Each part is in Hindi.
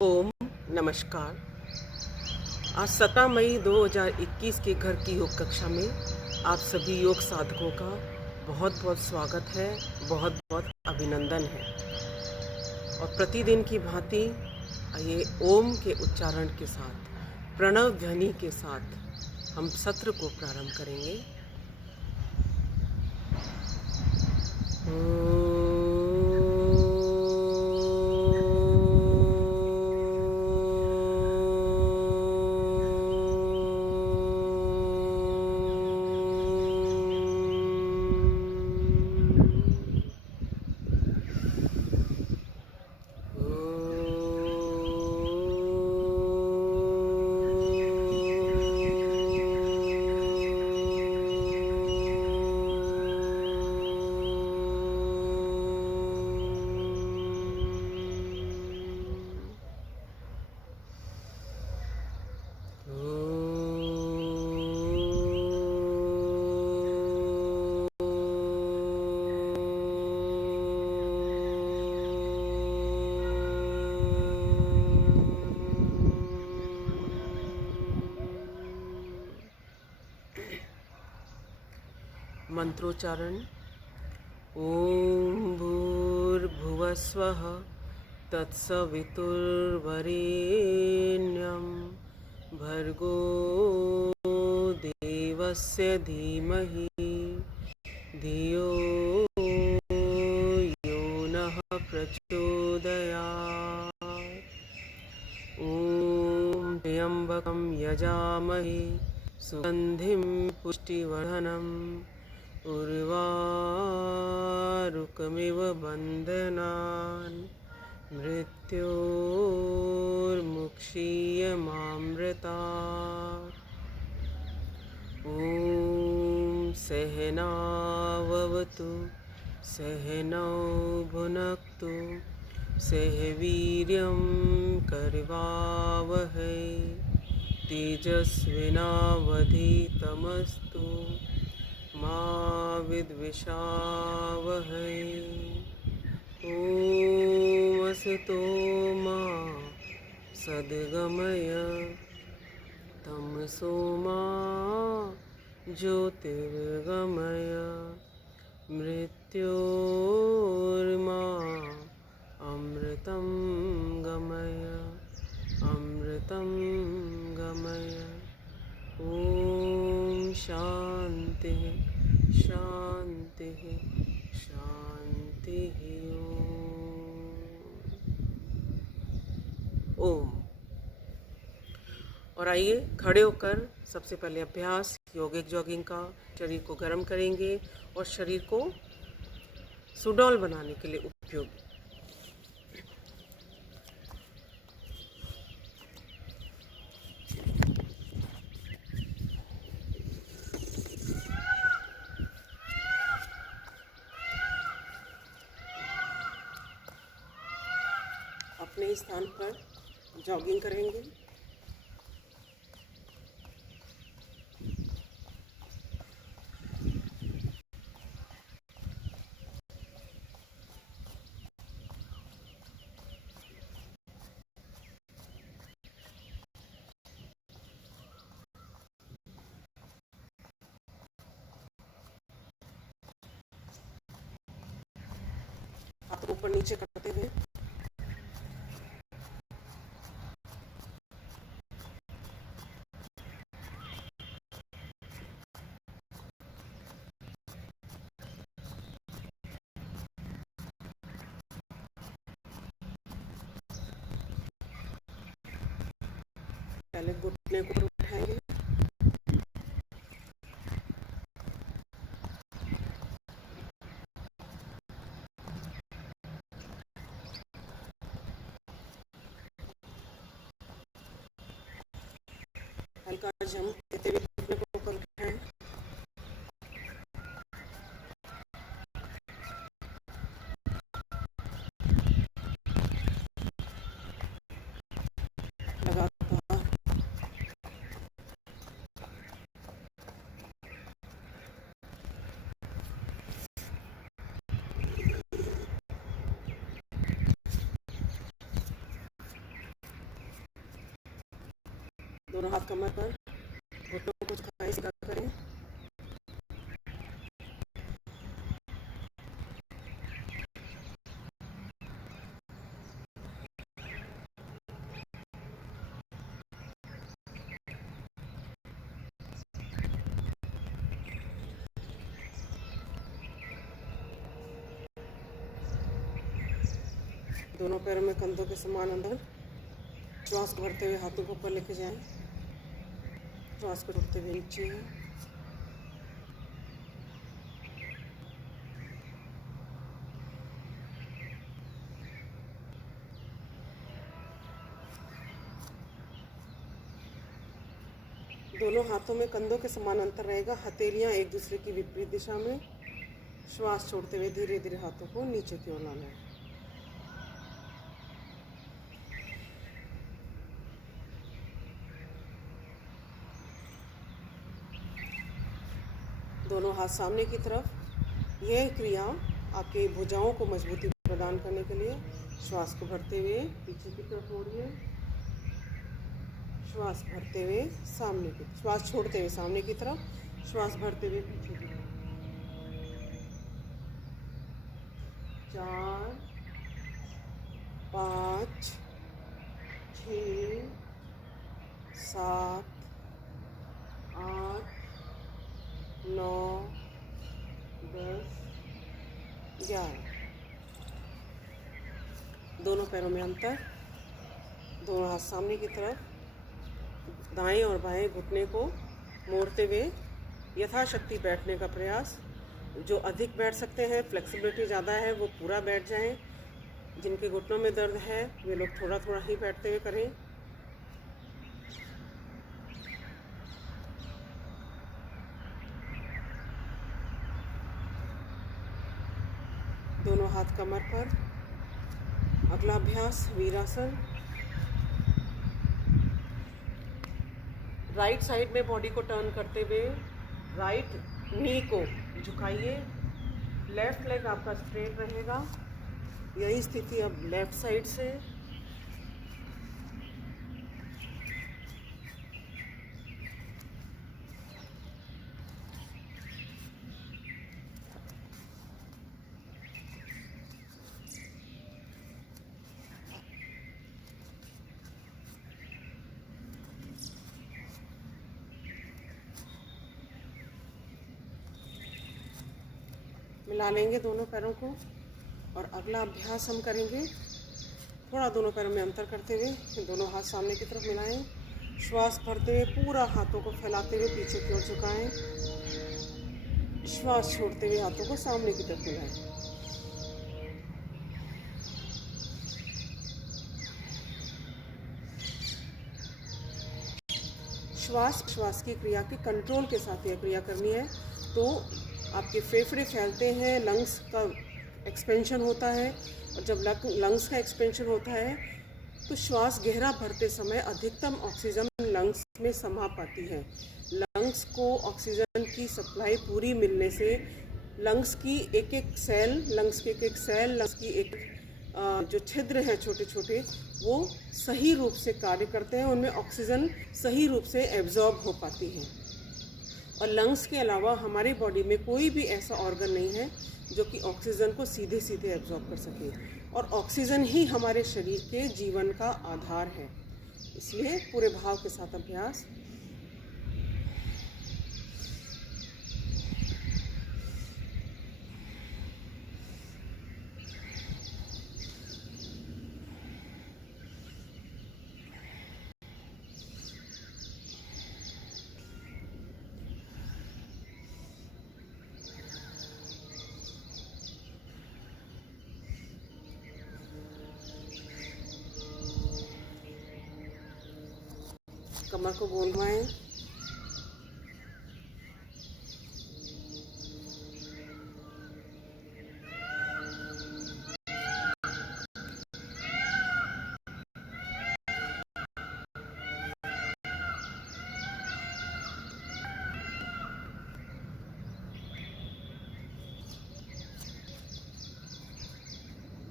ओम नमस्कार। आज 17 मई 2021 के घर की योग कक्षा में आप सभी योग साधकों का बहुत बहुत स्वागत है, बहुत बहुत अभिनंदन है। और प्रतिदिन की भांति ये ओम के उच्चारण के साथ, प्रणव ध्वनि के साथ हम सत्र को प्रारंभ करेंगे। मंत्रोच्चारण। ओम भूर्भुवस्वः तत्सवितुर्वरेण्यं भर्गो देवस्य धीमहि धियो यो नः प्रचोदयात्। ओम त्र्यंबकं यजामहे सुगंधिं पुष्टिवर्धनम् उर्वारुकमिव बन्धनान् मृत्योर्मुक्षीयमामृतात्। ॐ सहनाववतु सहनौ भुनक्तु सह वीर्यं करवावहै तेजस्विनावधीतमस्तु मा विद्विषावहै। ॐ असतो मा सद्गमय तमसो मा ज्योतिर्गमय मृत्योर्मा अमृतं गमय अमृतं गमय। ॐ शांति शांति शांति। ओम। और आइए खड़े होकर सबसे पहले अभ्यास योगिक जॉगिंग का। शरीर को गर्म करेंगे और शरीर को सुडौल बनाने के लिए उपयोगी। अपने स्थान पर जॉगिंग करेंगे। हाथ ऊपर नीचे करते हुए पहले घुटने को उठाएंगे। हल्का जंप देते हुए घुटने को ऊपर उठाएं। लगातार दोनों हाथ कमर पर, घुटनों को झुकाएं, सीधा करें। दोनों पैरों में कंधों के समान अंदर, श्वास को भरते हुए हाथों को ऊपर लेके जाएं, श्वास को छोड़ते हुए नीचे। दोनों हाथों में कंधों के समान अंतर रहेगा, हथेलियां एक दूसरे की विपरीत दिशा में। श्वास छोड़ते हुए धीरे धीरे हाथों को नीचे की ओर लाना है। दोनों हाथ सामने की तरफ। यह क्रिया आपके भुजाओं को मजबूती प्रदान करने के लिए। श्वास को भरते हुए पीछे की तरफ मोड़िए, श्वास भरते हुए सामने की, श्वास छोड़ते हुए सामने की तरफ, श्वास भरते हुए पीछे की तरफ। 4 5 6 7 8 9 10 11। दोनों पैरों में अंतर। दोनों हाथ सामने की तरफ, दाएं और बाएं घुटने को मोड़ते हुए यथाशक्ति बैठने का प्रयास। जो अधिक बैठ सकते हैं, फ्लेक्सिबिलिटी ज़्यादा है, वो पूरा बैठ जाएं। जिनके घुटनों में दर्द है वे लोग थोड़ा थोड़ा ही बैठते हुए करें। दोनों हाथ कमर पर। अगला अभ्यास वीरासन। राइट साइड में बॉडी को टर्न करते हुए राइट नी को झुकाइए, लेफ्ट लेग आपका स्ट्रेट रहेगा। यही स्थिति अब लेफ्ट साइड से। मिला लेंगे दोनों पैरों को और अगला अभ्यास हम करेंगे थोड़ा दोनों पैरों में अंतर करते हुए। दोनों हाथ सामने की तरफ मिलाएं, श्वास भरते हुए पूरा हाथों को फैलाते हुए पीछे की ओर झुकाएं, श्वास छोड़ते हुए हाथों को सामने की तरफ मिलाएं। श्वास की क्रिया की कंट्रोल के साथ यह क्रिया करनी है, तो आपके फेफड़े फैलते हैं, लंग्स का एक्सपेंशन होता है, और जब लंग्स का एक्सपेंशन होता है तो श्वास गहरा भरते समय अधिकतम ऑक्सीजन लंग्स में समा पाती है। लंग्स को ऑक्सीजन की सप्लाई पूरी मिलने से लंग्स की एक एक सेल, लंग्स की एक जो छिद्र हैं छोटे छोटे, वो सही रूप से कार्य करते हैं, उनमें ऑक्सीजन सही रूप से एब्जॉर्ब हो पाती है। और लंग्स के अलावा हमारी बॉडी में कोई भी ऐसा ऑर्गन नहीं है जो कि ऑक्सीजन को सीधे सीधे एब्जॉर्ब कर सके, और ऑक्सीजन ही हमारे शरीर के जीवन का आधार है। इसलिए पूरे भाव के साथ अभ्यास। कमर को गोल घुमाएं,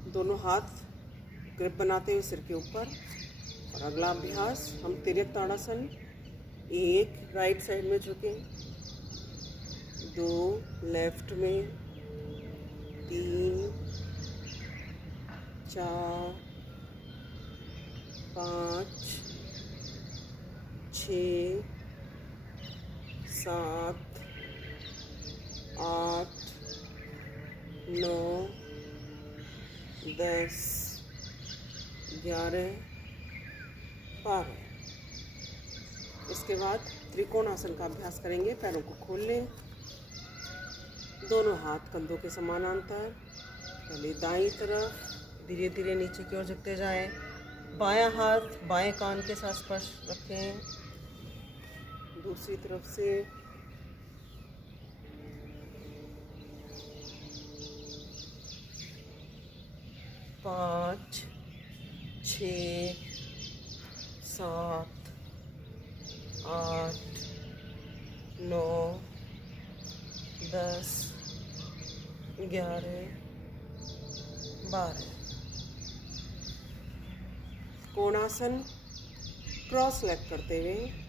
दोनों हाथ ग्रिप बनाते हुए सिर के ऊपर। और अगला अभ्यास हम तिर्यक ताड़ासन। एक राइट साइड में झुकें, 2 लेफ्ट में, 3, 4, 5, 6, 7, 8, 9, 10, 11, 12। इसके बाद त्रिकोण आसन का अभ्यास करेंगे। पैरों को खोल लें, दोनों हाथ कंधों के समानांतर। पहले दाईं तरफ धीरे धीरे नीचे की ओर झुकते जाएं। बायां हाथ बाएं कान के साथ स्पर्श रखें। दूसरी तरफ से पाँच, 6, 7, 8, 9, 10, 11, 12। कोणासन क्रॉस लेग करते हुए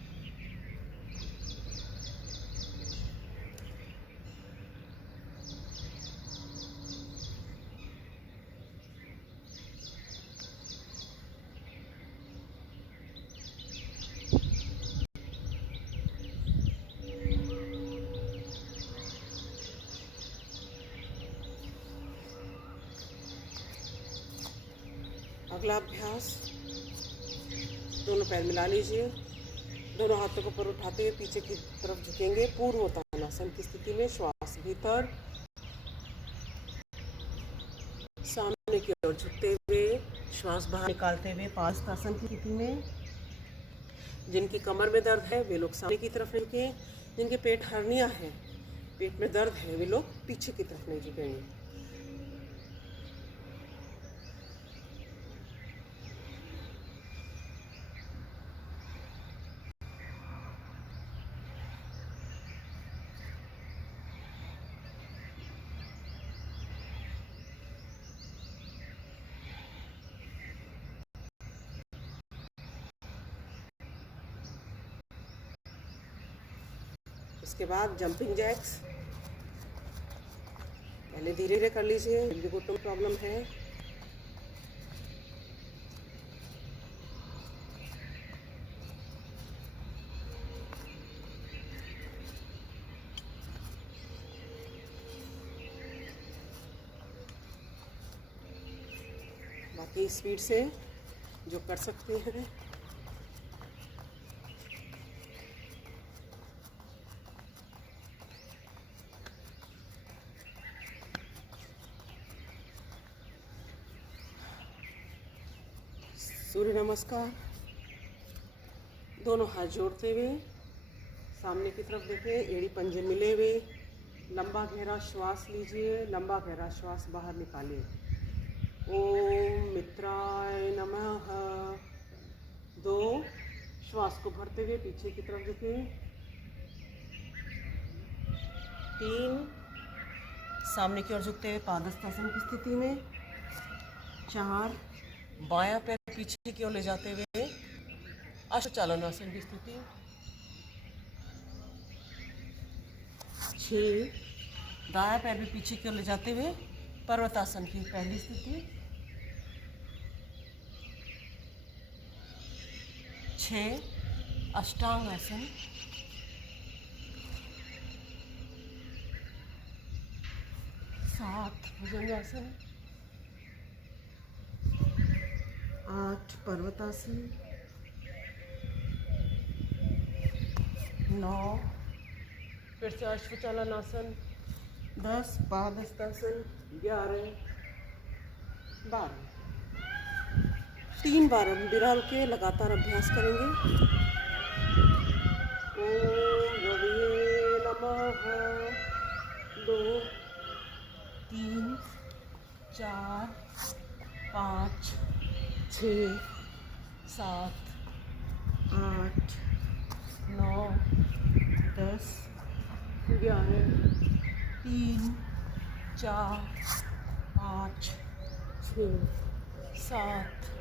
अगला अभ्यास, दोनों पैर मिला लीजिए, दोनों हाथों को ऊपर उठाते हुए पीछे की तरफ झुकेंगे। पूर्वोत्तानासन की स्थिति में श्वास भीतर, सामने की ओर झुकते हुए श्वास बाहर निकालते हुए पादहस्तासन की स्थिति में। जिनकी कमर में दर्द है वे लोग सामने की तरफ नहीं झुकें। जिनके पेट हर्निया है, पेट में दर्द है, वे लोग पीछे की तरफ नहीं झुकेंगे। इसके बाद जंपिंग जैक्स, पहले धीरे धीरे कर लीजिए, जिनको घुटनों में प्रॉब्लम है। बाकी स्पीड से जो कर सकते हैं। सूर्य नमस्कार, दोनों हाथ जोड़ते हुए सामने की तरफ देखें, एड़ी पंजे मिले हुए। लंबा गहरा श्वास लीजिए, लंबा गहरा श्वास बाहर निकालिए। ओम मित्राय नमः। 2 श्वास को भरते हुए पीछे की तरफ झुकें। 3 सामने की ओर झुकते हुए पादहस्तासन की स्थिति में। 4 बायां पैर पीछे की ओर ले जाते हुए अष्टचालनासन की स्थिति। 6 दायां पैर भी पीछे की ओर ले जाते हुए पर्वतासन की पहली स्थिति। 6 अष्टांग आसन। 7 भुजंगासन। 8 पर्वतासन। 9 फिर से अश्वचालनासन। 10 पादहस्तासन। 11 12। 3 बार हम विराम के लगातार अभ्यास करेंगे। ओम रविये नमः। 2 3 4 5 6 7 8 9 10 11 3 4 5 6 7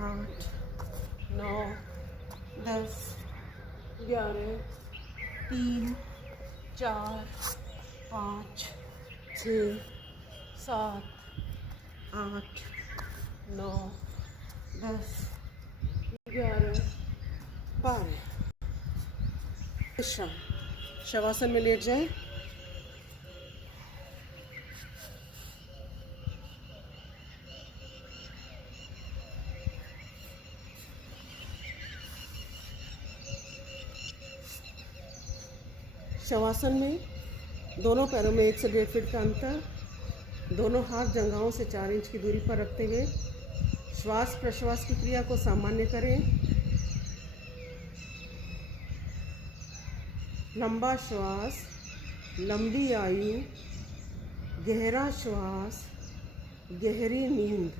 8 9 10 11, 3, 4, 5, 6, 7, 8, 9, 10, 11, 12। विश्राम। शवासन में लेट जाए। शवासन में दोनों पैरों में 1 से 1.5 फीट का अंतर, दोनों हाथ जंघाओं से 4 इंच की दूरी पर रखते हुए श्वास प्रश्वास की क्रिया को सामान्य करें। लंबा श्वास, लंबी आयु, गहरा श्वास, गहरी नींद।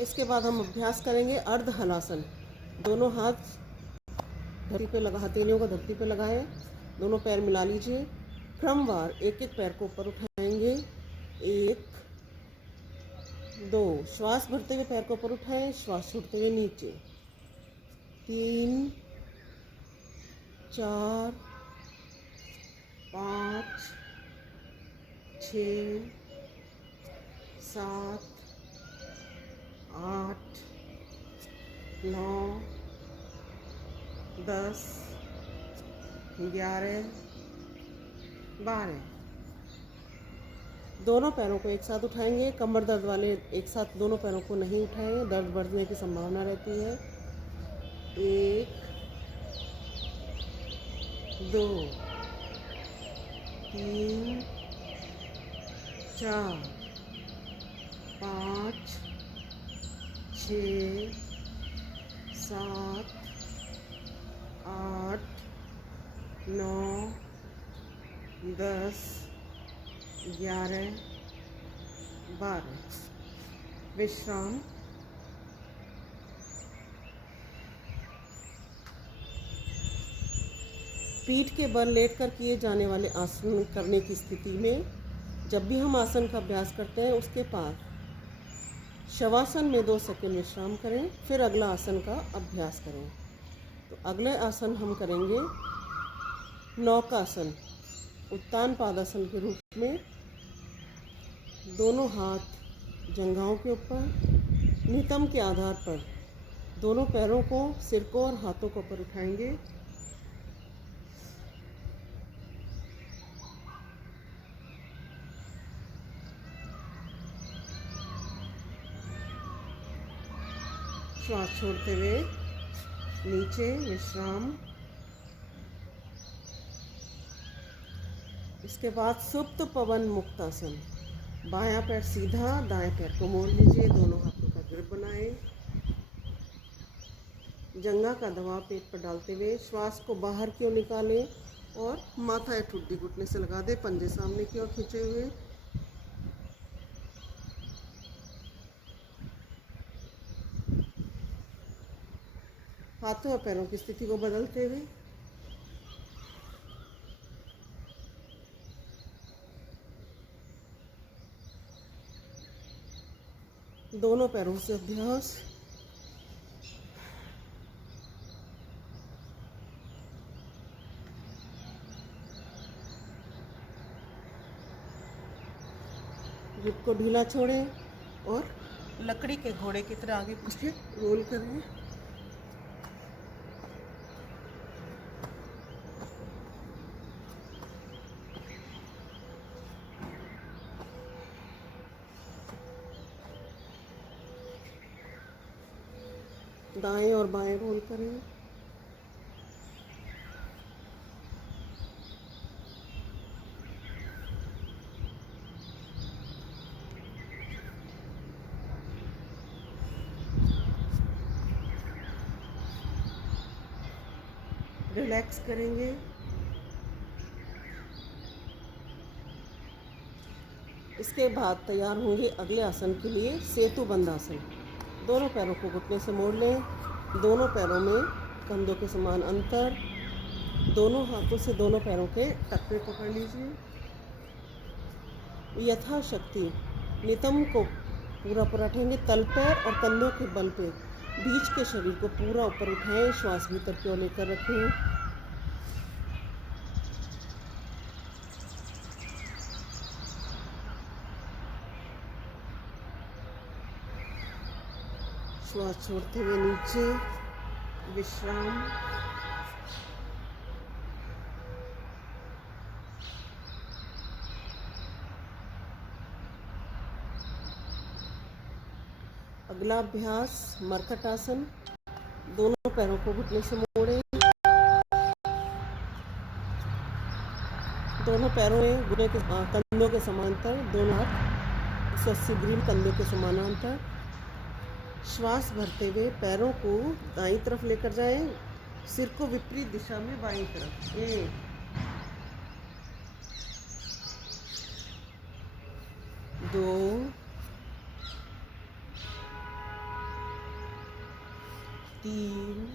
इसके बाद हम अभ्यास करेंगे अर्ध हलासन। दोनों हाथ धरती पे लगा, हथेलियों को धरती पे लगाएं, दोनों पैर मिला लीजिए। क्रमवार एक एक पैर को ऊपर उठाएंगे। 1, 2, श्वास भरते हुए पैर को ऊपर उठाएं, श्वास छोड़ते हुए नीचे। 3, 4, 5, 6, 7, 8, 9, 10, 11, 12। दोनों पैरों को एक साथ उठाएंगे। कमर दर्द वाले एक साथ दोनों पैरों को नहीं उठाएं, दर्द बढ़ने की संभावना रहती है। 1, 2, 3, 4, 5, 6, 7, 8, 9, 10, 11, 12। विश्राम। पीठ के बल लेटकर किए जाने वाले आसन करने की स्थिति में जब भी हम आसन का अभ्यास करते हैं उसके बाद शवासन में 2 सेकंड विश्राम करें, फिर अगला आसन का अभ्यास करें। तो अगले आसन हम करेंगे नौकासन, उत्तान पादासन के रूप में। दोनों हाथ जंघाओं के ऊपर, नितंब के आधार पर दोनों पैरों को, सिर को और हाथों को ऊपर उठाएंगे। श्वास छोड़ते हुए नीचे विश्राम। इसके बाद सुप्त पवन मुक्तासन। बायां पैर सीधा, दाएं पैर को मोड़ लीजिए, दोनों हाथों का ग्रिप बनाएं। जंघा का दबाव पेट पर डालते हुए श्वास को बाहर की ओर निकालें और माथा या ठुड्डी घुटने से लगा दें, पंजे सामने की ओर खींचे हुए। हाथों और पैरों की स्थिति को बदलते हुए दोनों पैरों से अभ्यास। ग्रिप को ढीला छोड़ें और लकड़ी के घोड़े की तरह आगे पीछे रोल करें। दाएं और बाएं रोल करें। रिलैक्स करेंगे। इसके बाद तैयार होंगे अगले आसन के लिए, सेतु बंद आसन। दोनों पैरों को घुटने से मोड़ लें, दोनों पैरों में कंधों के समान अंतर, दोनों हाथों से दोनों पैरों के टखने पकड़ लीजिए। यथाशक्ति नितंब को पूरा पूरा रखेंगे, तल पैर और कंधों के बल पे बीच के शरीर को पूरा ऊपर उठाएं, श्वास भीतर की ओर लेकर रखें। श्वास छोड़ते हुए नीचे विश्राम। अगला अभ्यास मरकट आसन। दोनों पैरों को घुटने से मोड़ें, दोनों पैरों में घुटने के कंधों के समानांतर, दोनों हाथ 180 डिग्री में कंधों के समानांतर। श्वास भरते हुए पैरों को दाईं तरफ लेकर जाएं, सिर को विपरीत दिशा में बाईं तरफ। 1 2 3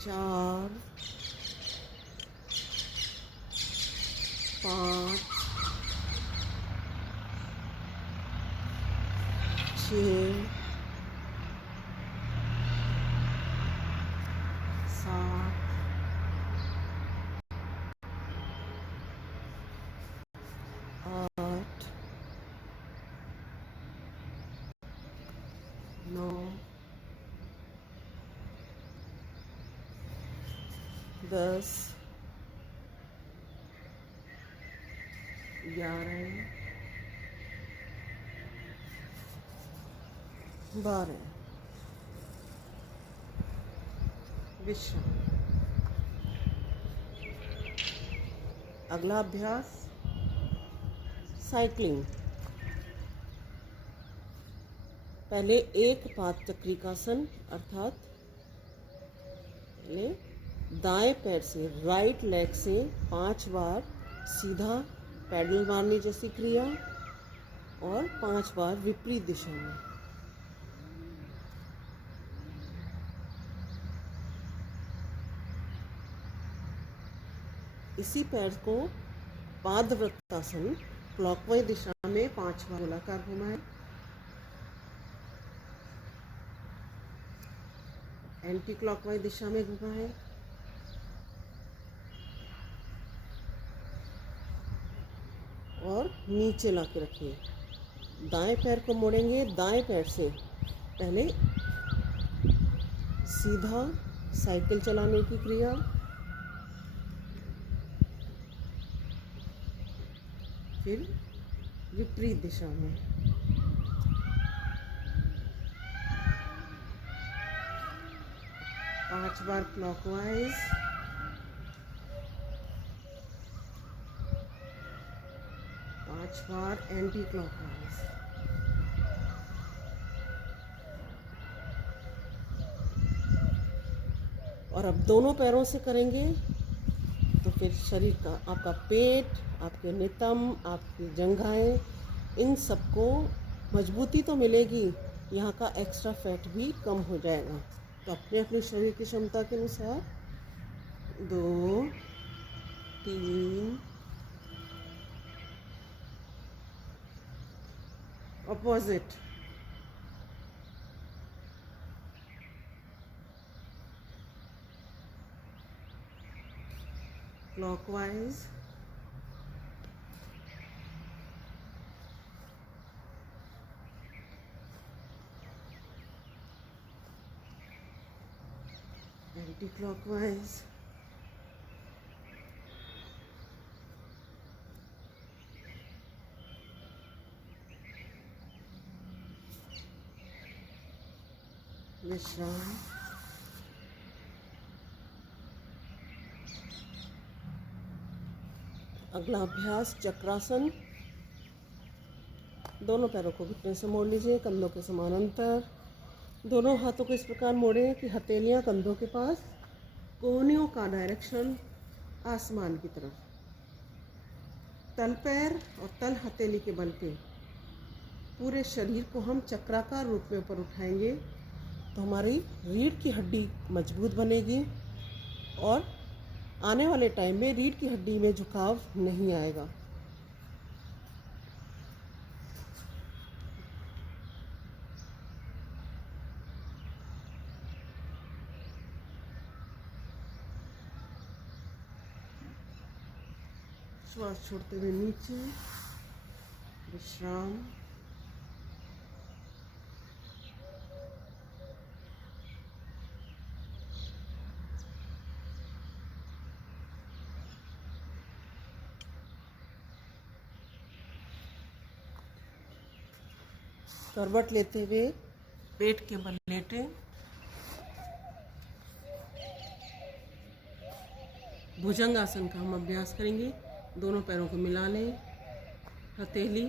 4 5 6 7 8 9 10 11 12। विश्राम। अगला अभ्यास साइक्लिंग। पहले एक पाद चक्रिकासन, अर्थात पहले दाएं पैर से, राइट लेग से 5 बार सीधा पैडल मारने जैसी क्रिया और 5 बार विपरीत दिशा में। इसी पैर को पादवृत्तासन, क्लॉकवाइज दिशा में 5 बार गोलाकार घुमाएं। एंटी क्लॉकवाइज दिशा में घुमाएं। और नीचे ला के रखिए। दाएं पैर को मोड़ेंगे, दाएं पैर से पहले सीधा साइकिल चलाने की क्रिया, फिर विपरीत दिशा में। पांच बार क्लॉकवाइज, 5 बार एंटी क्लॉकवाइज। और अब दोनों पैरों से करेंगे तो फिर शरीर का, आपका पेट, आपके नितंब, आपकी जंघाएं, इन सबको मजबूती तो मिलेगी, यहाँ का एक्स्ट्रा फैट भी कम हो जाएगा। तो अपने अपने शरीर की क्षमता के अनुसार 2 3 ऑपोजिट, क्लॉकवाइज, एंटी क्लॉकवाइज, विश्राम। अगला अभ्यास चक्रासन। दोनों पैरों को घुटने से मोड़ लीजिए, कंधों के समान अंतर, दोनों हाथों को इस प्रकार मोड़ें कि हथेलियां कंधों के पास, कोहनियों का डायरेक्शन आसमान की तरफ। तल पैर और तल हथेली के बल पे पूरे शरीर को हम चक्राकार रूप में ऊपर उठाएंगे तो हमारी रीढ़ की हड्डी मजबूत बनेगी और आने वाले टाइम में रीढ़ की हड्डी में झुकाव नहीं आएगा। श्वास छोड़ते हुए नीचे, विश्राम। करवट लेते हुए पेट के बल लेटे, भुजंग आसन का हम अभ्यास करेंगे। दोनों पैरों को मिला लें, हथेली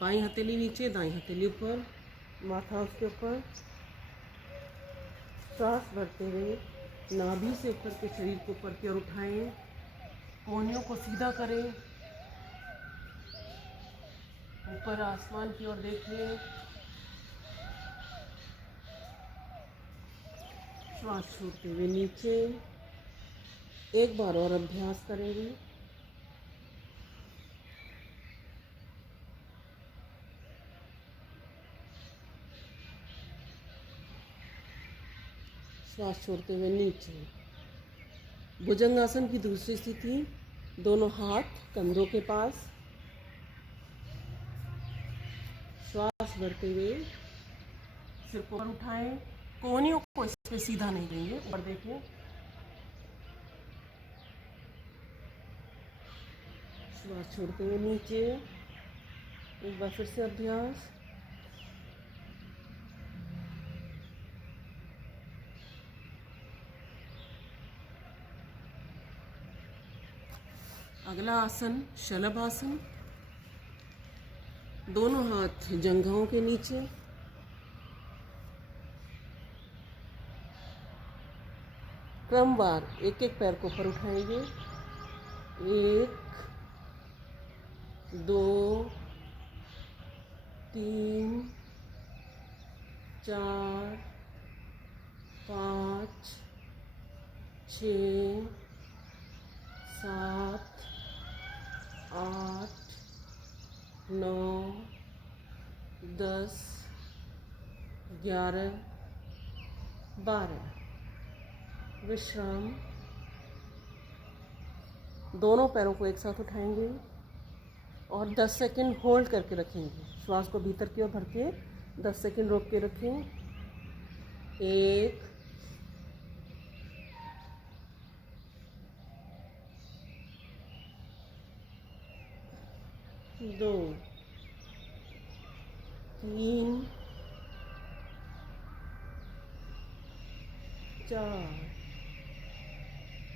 बाईं हथेली नीचे, दाईं हथेली ऊपर, माथा उसके ऊपर। सांस भरते हुए नाभि से ऊपर के शरीर को ऊपर की ओर उठाएं, कोहनियों को सीधा करें, ऊपर आसमान की ओर देखें। श्वास छोड़ते हुए नीचे, एक बार और अभ्यास करेंगे। श्वास छोड़ते हुए नीचे, भुजंगासन की दूसरी स्थिति, दोनों हाथ कंधों के पास। श्वास भरते हुए सिर को ऊपर उठाएं, कोहनियों को इस पे सीधा नहीं देंगे, ऊपर देखें। श्वास छोड़ते हुए नीचे, एक बार फिर से अभ्यास। अगला आसन शलभ आसन, दोनों हाथ जंघाओं के नीचे, क्रमवार एक एक पैर को ऊपर उठाएंगे। 1 2 3 4 5 6 7 8 9 10 11 12। विश्राम। दोनों पैरों को एक साथ उठाएंगे और 10 सेकंड होल्ड करके रखेंगे। श्वास को भीतर की ओर भर के 10 सेकंड रोक के रखें। 1 2 3 4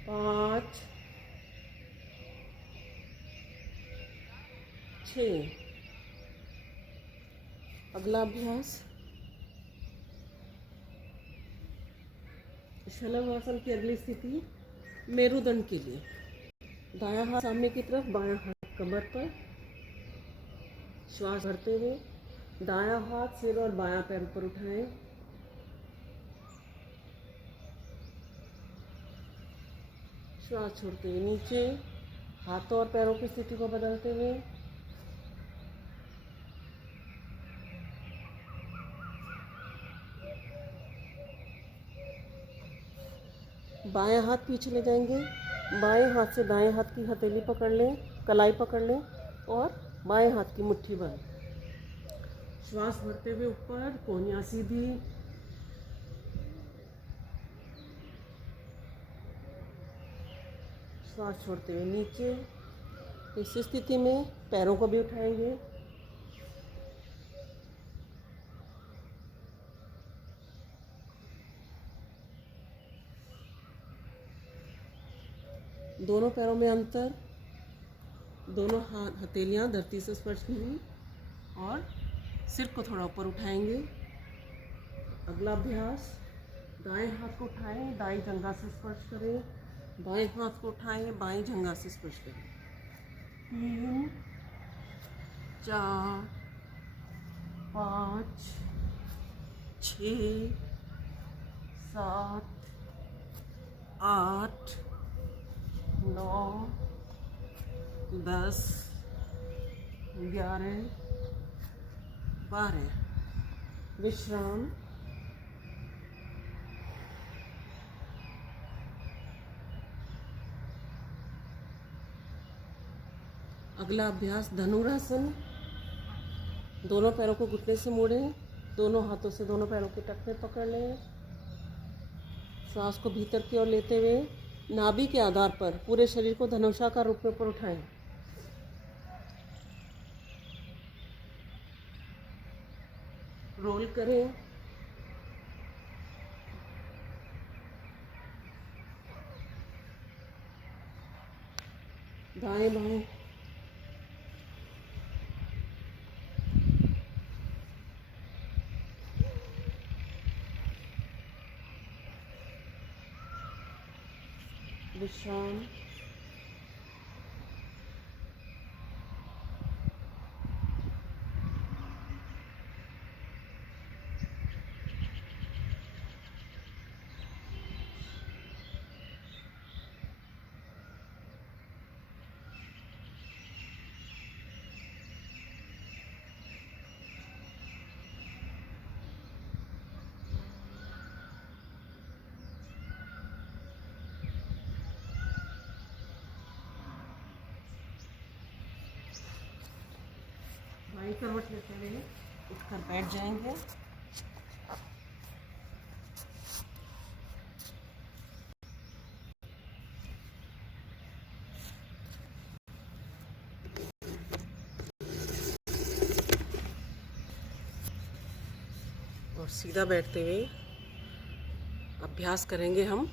5 6। अगला अभ्यास शलभ आसन की अगली स्थिति मेरुदंड के लिए। दायां हाथ सामने की तरफ, बायां हाथ कमर पर। श्वास भरते हुए दायां हाथ सिर और बायां पैर ऊपर उठाएं। श्वास छोड़ते हुए नीचे, हाथों और पैरों की स्थिति को बदलते हुए। बाएं हाथ पीछे ले जाएंगे, बाएं हाथ से दाएं हाथ की हथेली पकड़ लें, कलाई पकड़ लें और बाएं हाथ की मुट्ठी बंद। श्वास भरते हुए ऊपर, कोहनियाँ सीधी। श्वास छोड़ते हुए नीचे। इस स्थिति में पैरों को भी उठाएंगे। दोनों पैरों में अंतर, दोनों हाथ हथेलियां धरती से स्पर्श की हुई और सिर को थोड़ा ऊपर उठाएंगे। अगला अभ्यास, दाएं हाथ को उठाएं, दाएं जंघा से स्पर्श करें, बाएं हाथ को उठाएं, बाएं जंघा से स्पर्श करें। 3 4 5 6 7 8 9 10 11 12। विश्राम। अगला अभ्यास धनुरासन। दोनों पैरों को घुटने से मोड़ें, दोनों हाथों से दोनों पैरों के टखने पकड़ लें। श्वास को भीतर की ओर लेते हुए नाभि के आधार पर पूरे शरीर को धनुषाकार रूप में ऊपर उठाएं। रोल करें। दाएं बाएं। विश्राम। बाई करवट लेते हुए उठकर बैठ जाएंगे। और सीधा बैठते हुए अभ्यास करेंगे हम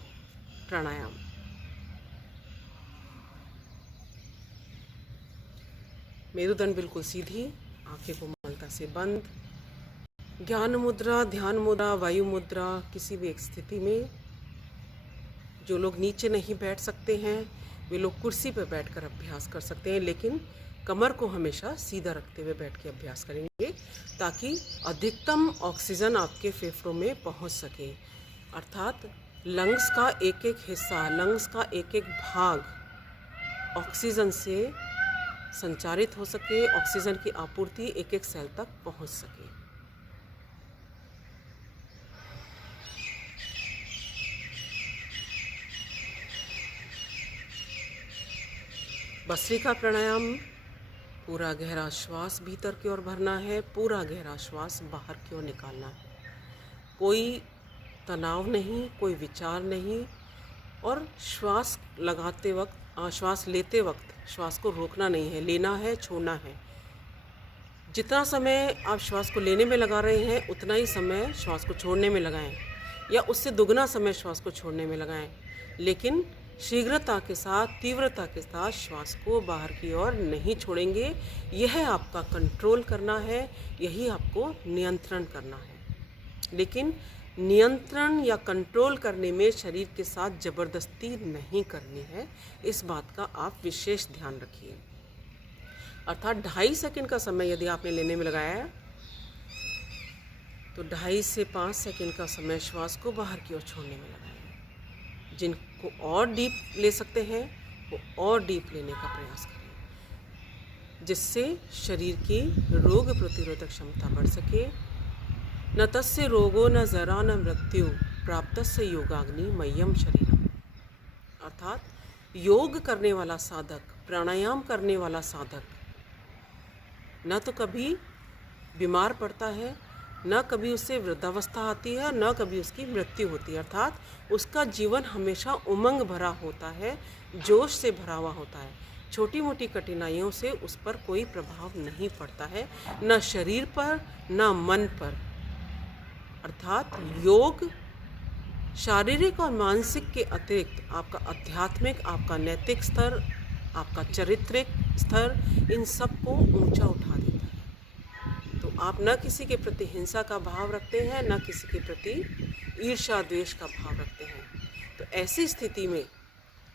प्राणायाम। मेरुदंड बिल्कुल सीधी, आंखें कोमलता से बंद। ज्ञान मुद्रा, ध्यान मुद्रा, वायु मुद्रा, किसी भी एक स्थिति में। जो लोग नीचे नहीं बैठ सकते हैं वे लोग कुर्सी पर बैठकर अभ्यास कर सकते हैं, लेकिन कमर को हमेशा सीधा रखते हुए बैठ के अभ्यास करेंगे ताकि अधिकतम ऑक्सीजन आपके फेफड़ों में पहुंच सके। अर्थात लंग्स का एक एक हिस्सा, लंग्स का एक एक भाग ऑक्सीजन से संचारित हो सके, ऑक्सीजन की आपूर्ति एक एक सेल तक पहुंच सके। भस्त्रिका प्राणायाम। पूरा गहरा श्वास भीतर की ओर भरना है, पूरा गहरा श्वास बाहर की ओर निकालना है। कोई तनाव नहीं, कोई विचार नहीं, और श्वास लगाते वक्त, श्वास लेते वक्त श्वास को रोकना नहीं है, लेना है, छोड़ना है। जितना समय आप श्वास को लेने में लगा रहे हैं उतना ही समय श्वास को छोड़ने में लगाएं, या उससे दुगना समय श्वास को छोड़ने में लगाएं, लेकिन शीघ्रता के साथ, तीव्रता के साथ श्वास को बाहर की ओर नहीं छोड़ेंगे। यह आपका कंट्रोल करना है, यही आपको नियंत्रण करना है। लेकिन नियंत्रण या कंट्रोल करने में शरीर के साथ ज़बरदस्ती नहीं करनी है, इस बात का आप विशेष ध्यान रखिए। अर्थात 2.5 सेकंड का समय यदि आपने लेने में लगाया है तो 2.5 से 5 सेकंड का समय श्वास को बाहर की ओर छोड़ने में लगाएं। जिनको और डीप ले सकते हैं वो और डीप लेने का प्रयास करें, जिससे शरीर की रोग प्रतिरोधक क्षमता बढ़ सके। न तस्य रोगो न जरा न मृत्यु प्राप्तस्य योगाग्नि मह्यम शरीरम। अर्थात योग करने वाला साधक, प्राणायाम करने वाला साधक न तो कभी बीमार पड़ता है, न कभी उससे वृद्धावस्था आती है, न कभी उसकी मृत्यु होती है। अर्थात उसका जीवन हमेशा उमंग भरा होता है, जोश से भरा हुआ होता है। छोटी मोटी कठिनाइयों से उस पर कोई प्रभाव नहीं पड़ता है, न शरीर पर न मन पर। अर्थात योग शारीरिक और मानसिक के अतिरिक्त आपका आध्यात्मिक, आपका नैतिक स्तर, आपका चारित्रिक स्तर, इन सब को ऊंचा उठा देता है। तो आप न किसी के प्रति हिंसा का भाव रखते हैं, न किसी के प्रति ईर्ष्या द्वेष का भाव रखते हैं। तो ऐसी स्थिति में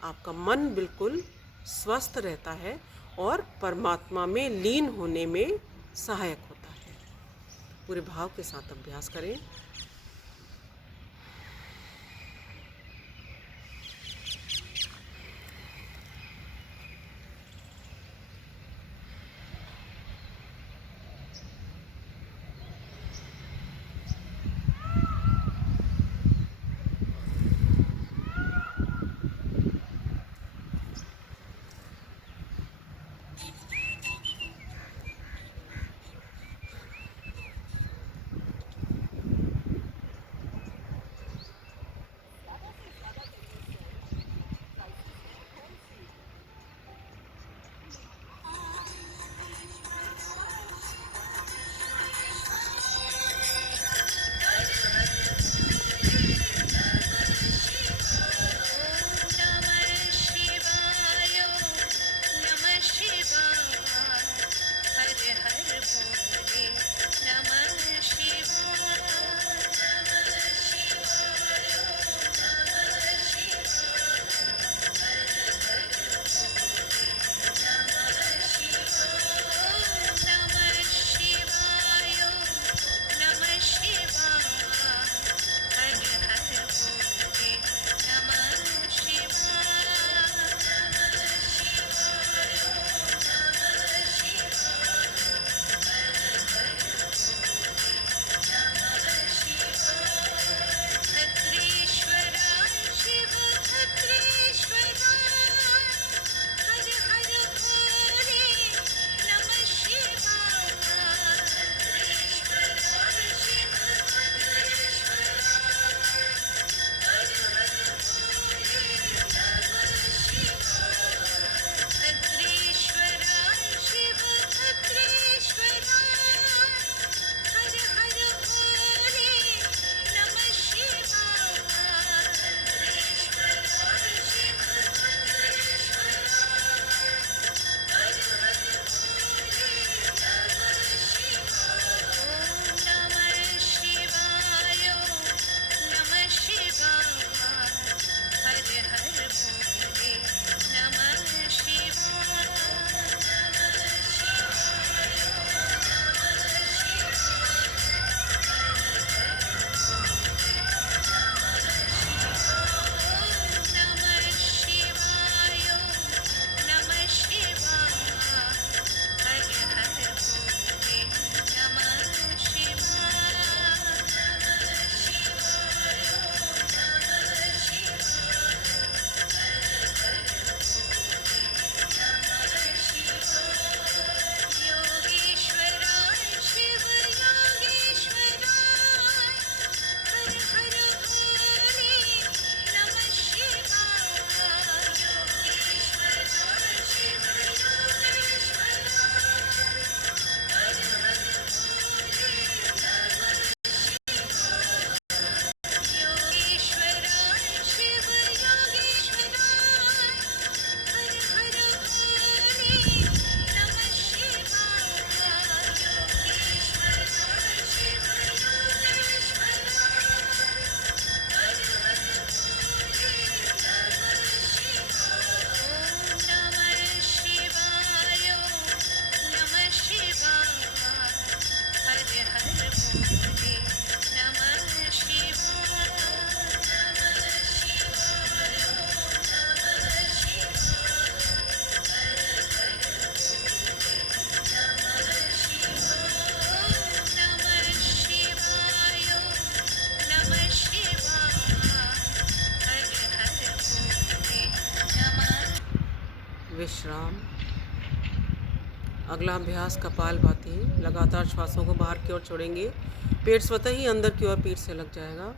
आपका मन बिल्कुल स्वस्थ रहता है और परमात्मा में लीन होने में सहायक होता है। पूरे भाव के साथ अभ्यास करें। विश्राम। अगला अभ्यास कपालभाति। लगातार श्वासों को बाहर की ओर छोड़ेंगे, पेट स्वतः ही अंदर की ओर पीठ से लग जाएगा।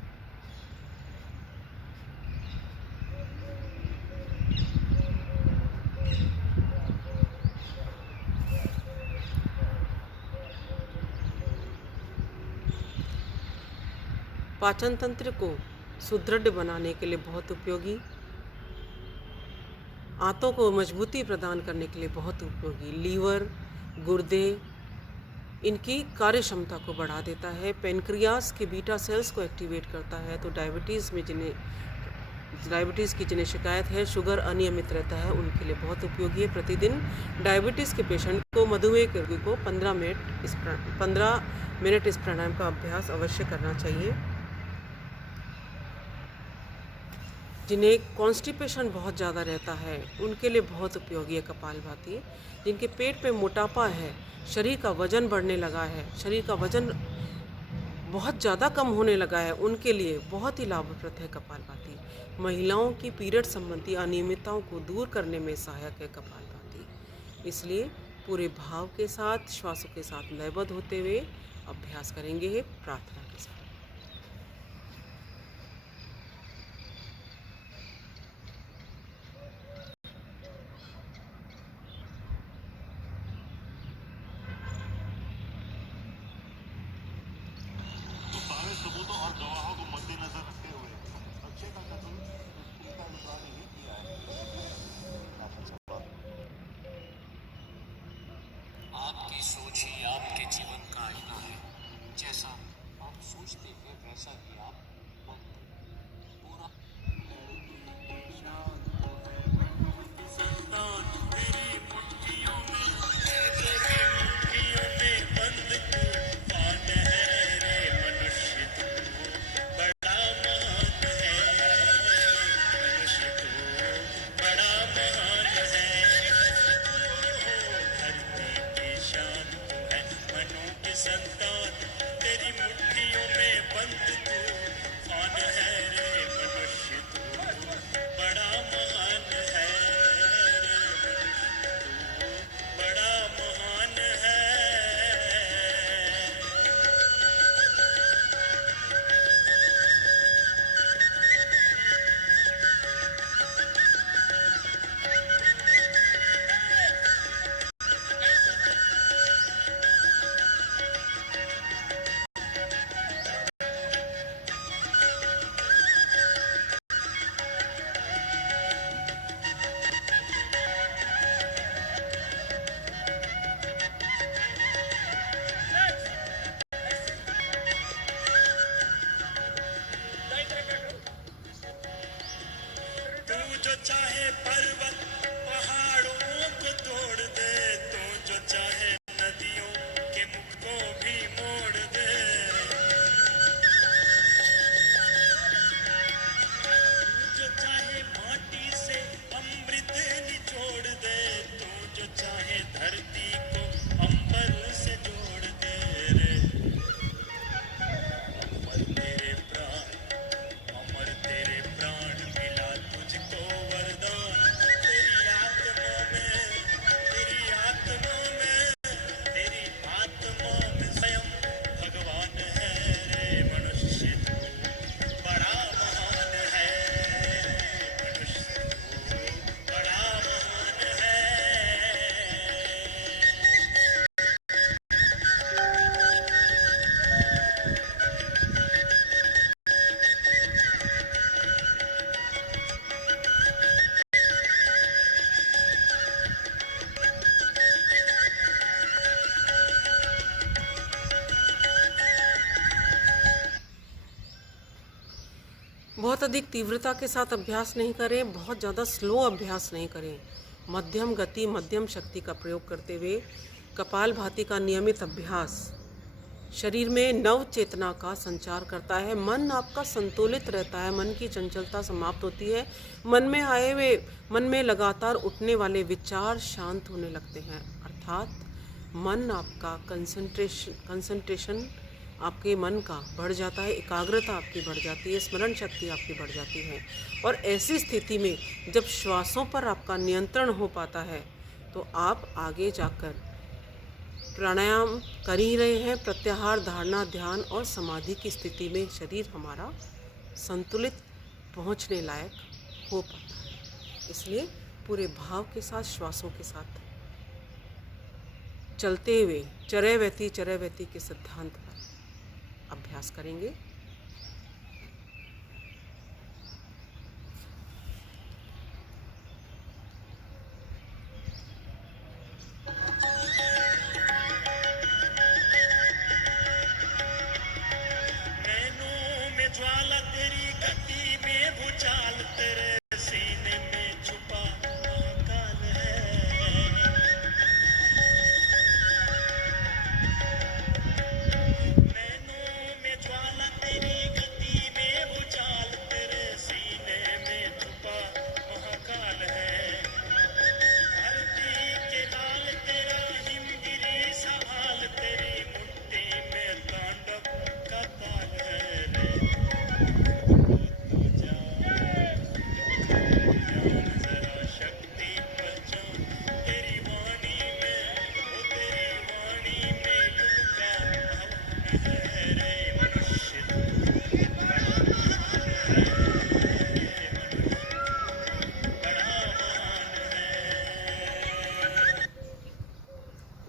पाचन तंत्र को सुदृढ़ बनाने के लिए बहुत उपयोगी, आंतों को मजबूती प्रदान करने के लिए बहुत उपयोगी, लीवर, गुर्दे इनकी कार्य क्षमता को बढ़ा देता है, पेनक्रियास के बीटा सेल्स को एक्टिवेट करता है। तो डायबिटीज़ की जिन्हें शिकायत है, शुगर अनियमित रहता है, उनके लिए बहुत उपयोगी है। प्रतिदिन डायबिटीज़ के पेशेंट को, मधुमेह के रोगी को 15 मिनट इस प्राणायाम का अभ्यास अवश्य करना चाहिए। जिन्हें कॉन्स्टिपेशन बहुत ज़्यादा रहता है, उनके लिए बहुत उपयोगी है कपालभाति। जिनके पेट पे मोटापा है, शरीर का वजन बढ़ने लगा है, शरीर का वजन बहुत ज़्यादा कम होने लगा है, उनके लिए बहुत ही लाभप्रद है कपालभाति। महिलाओं की पीरियड संबंधी अनियमितताओं को दूर करने में सहायक है कपालभाति। इसलिए पूरे भाव के साथ, श्वासों के साथ लयबद्ध होते हुए अभ्यास करेंगे प्रार्थना के साथ। सबूतों और गवाहों को मद्देनजर रखते हुए अक्षय का कत्ल उसकी का इकरार नहीं किया है। आपकी सोच ही आपके जीवन का आईना है। जैसा आप सोचते हैं वैसा ही आप बनते हैं। पूरा संतान तेरी मुट्ठियों में बंद तू कौन है रे मनुष्य तू बड़ा महान है रे मनुष्य तू बड़ा महान है। जो चाहे पर्वत पहाड़ों को तोड़ दे, तू जो चाहे नदियों के मुख को भी मोड़ दे, तू जो चाहे माटी से अमृत निचोड़ दे, तू जो चाहे धरती को अंबर से जोड़ दे रे। अमर तेरे प्राण, अमर तेरे प्राण मिला तुझको वरदान। तेरी आत्मा में, तेरी आत्मा में, तेरी आत्मा में स्वयं भगवान है रे मनुष्य तू बड़ा महान है रे मनुष्य तू बड़ा महान है। बहुत अधिक तीव्रता के साथ अभ्यास नहीं करें, बहुत ज़्यादा स्लो अभ्यास नहीं करें। मध्यम गति, मध्यम शक्ति का प्रयोग करते हुए कपालभाति का नियमित अभ्यास शरीर में नव चेतना का संचार करता है। मन आपका संतुलित रहता है, मन की चंचलता समाप्त होती है, मन में लगातार उठने वाले विचार शांत होने लगते हैं। अर्थात मन आपका कंसंट्रेशन आपके मन का बढ़ जाता है, एकाग्रता आपकी बढ़ जाती है, स्मरण शक्ति आपकी बढ़ जाती है। और ऐसी स्थिति में जब श्वासों पर आपका नियंत्रण हो पाता है तो आप आगे जाकर प्राणायाम कर ही रहे हैं। प्रत्याहार, धारणा, ध्यान और समाधि की स्थिति में शरीर हमारा संतुलित पहुंचने लायक हो पाता है। इसलिए पूरे भाव के साथ, श्वासों के साथ चलते हुए चरैवेति के सिद्धांत पर अभ्यास करेंगे।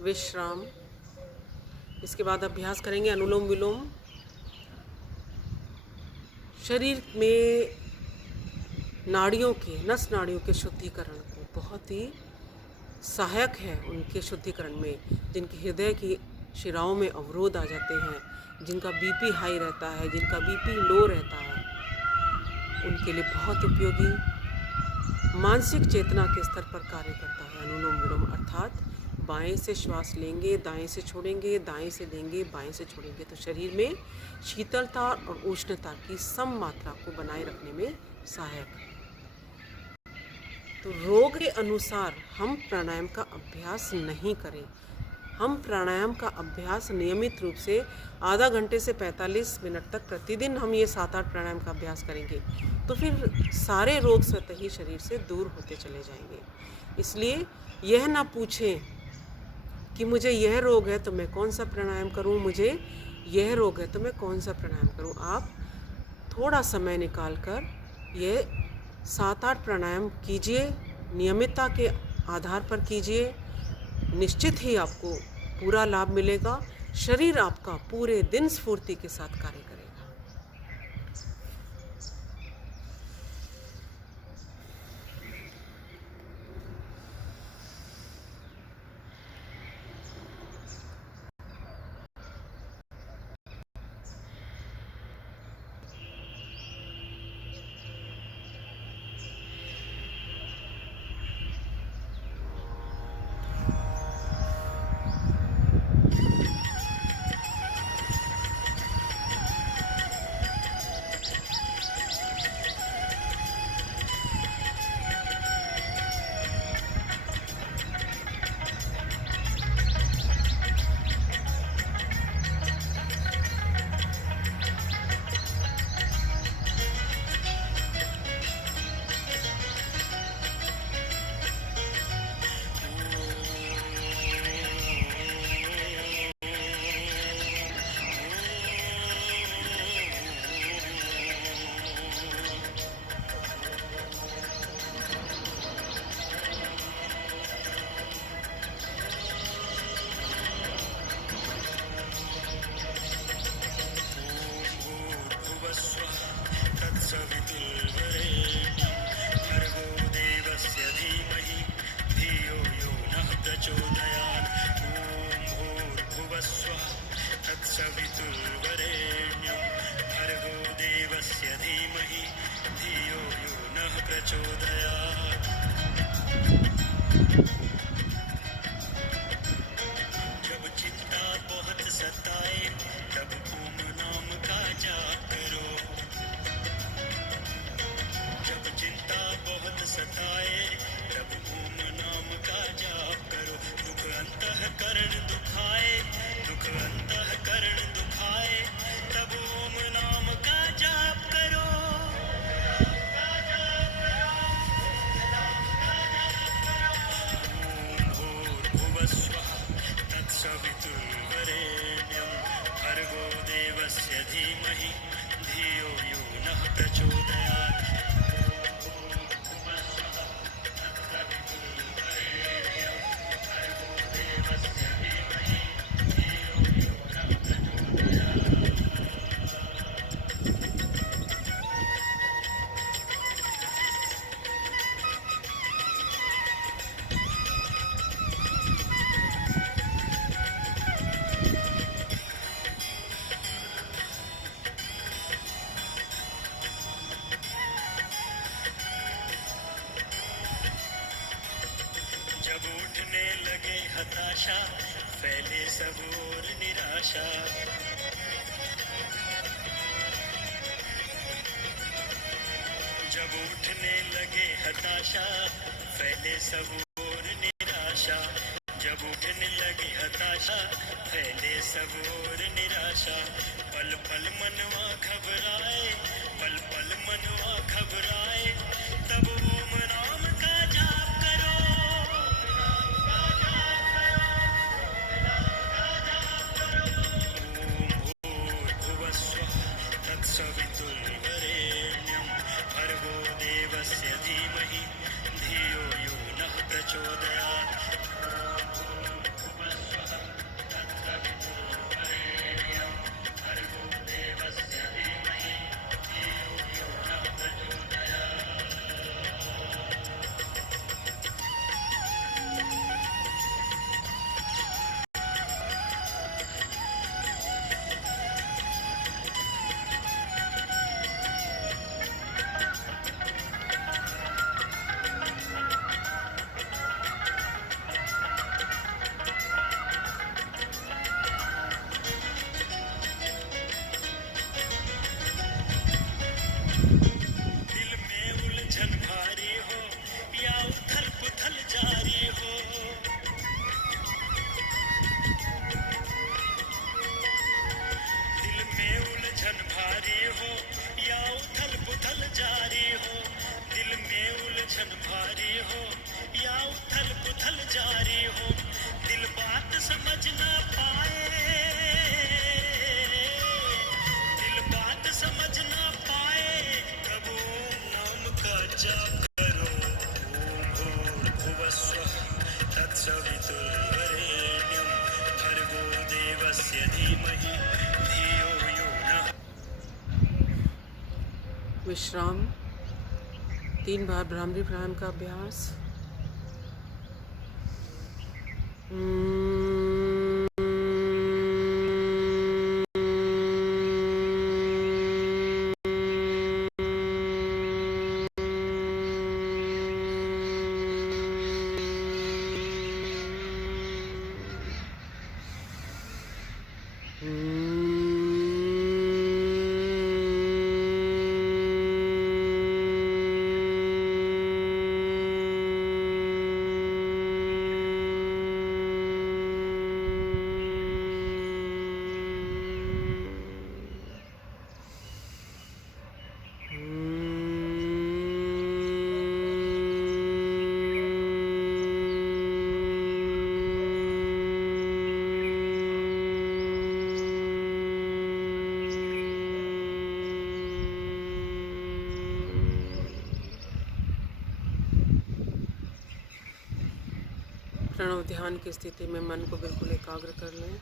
विश्राम। इसके बाद अभ्यास करेंगे अनुलोम विलोम। शरीर में नाड़ियों के नस नाड़ियों के शुद्धिकरण को बहुत ही सहायक है उनके शुद्धिकरण में। जिनके हृदय की शिराओं में अवरोध आ जाते हैं, जिनका बीपी हाई रहता है, जिनका बीपी लो रहता है, उनके लिए बहुत उपयोगी मानसिक चेतना के स्तर पर कार्य करता है अनुलोम विलोम। अर्थात बाएं से श्वास लेंगे, दाएं से छोड़ेंगे, दाएं से लेंगे, बाएं से छोड़ेंगे, तो शरीर में शीतलता और उष्णता की सम मात्रा को बनाए रखने में सहायक। तो रोग के अनुसार हम प्राणायाम का अभ्यास नहीं करें। हम प्राणायाम का अभ्यास नियमित रूप से आधा घंटे से 45 मिनट तक प्रतिदिन हम ये 7-8 प्राणायाम का अभ्यास करेंगे तो फिर सारे रोग स्वतः ही शरीर से दूर होते चले जाएंगे। इसलिए यह ना पूछें कि मुझे यह रोग है तो मैं कौन सा प्राणायाम करूं, मुझे यह रोग है तो मैं कौन सा प्राणायाम करूं। आप थोड़ा समय निकाल कर ये 7-8 प्राणायाम कीजिए, नियमितता के आधार पर कीजिए। निश्चित ही आपको पूरा लाभ मिलेगा। शरीर आपका पूरे दिन स्फूर्ति के साथ कार्य करेगा। जब चिंता बहुत सताए तब ओम नाम का जाप करो। जब चिंता बहुत सताए तब ओम नाम का जाप करो। दुख अंतःकरण दुखाए, दुख अंतःकरण दुखाए तब ओम नाम का जाप करो। तत्सवितुर्वरेण्यं भर्गो देवस्य धीमहि धियो यो नः प्रचोदयात्। जब उठने लगे हताशा फैले सब ओर निराशा। जब उठने लगे हताशा फैले सब ओर निराशा। जब उठने लगे हताशा फैले सब ओर निराशा। पल पल मनवा घबराए, पल पल मनवा घबराए तब ओम नाम का जाप करो। तत्सवितुर्वरेण्यं भर्गो देवस्य धीमहि धियो यो नः प्रचोदयात्। विश्राम, 3 बार भ्रामरी प्राणायाम का अभ्यास। प्रणव ध्यान की स्थिति में मन को बिल्कुल एकाग्र कर लें।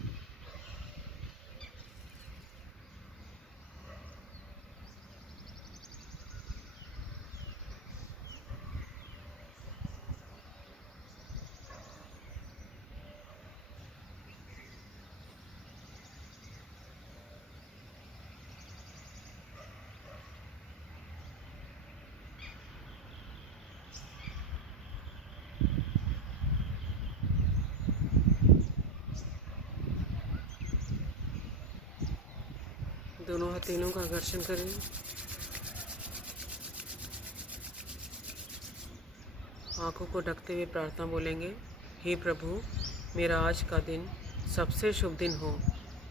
दोनों हथेलियों का घर्षण करें। आंखों को ढकते हुए प्रार्थना बोलेंगे। हे प्रभु, मेरा आज का दिन सबसे शुभ दिन हो।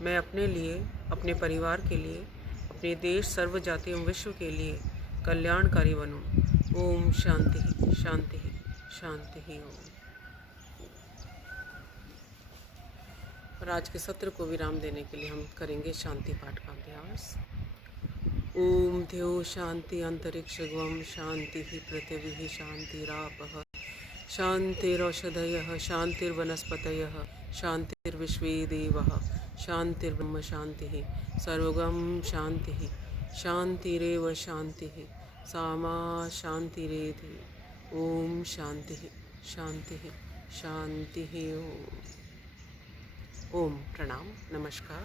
मैं अपने लिए, अपने परिवार के लिए, अपने देश, सर्व जाति एवं विश्व के लिए कल्याणकारी बनूं। ओम शांति शांति शांति ओम। और आज के सत्र को विराम देने के लिए हम करेंगे शांति पाठ का अभ्यास। ओम द्यो शांति अंतरिक्ष गम शांति पृथ्वी शांतिरापः शांतिरौषधयः शांतिर्वनस्पतयः शांतिर्विश्वे देवः शांतिर्ब्रह्म शांतिः सर्वगम शांतिः शांतिरेव शांतिः सामा शांतिरेधि। ओम शांतिः शांतिः शांतिः ओम। ओम प्रणाम, नमस्कार।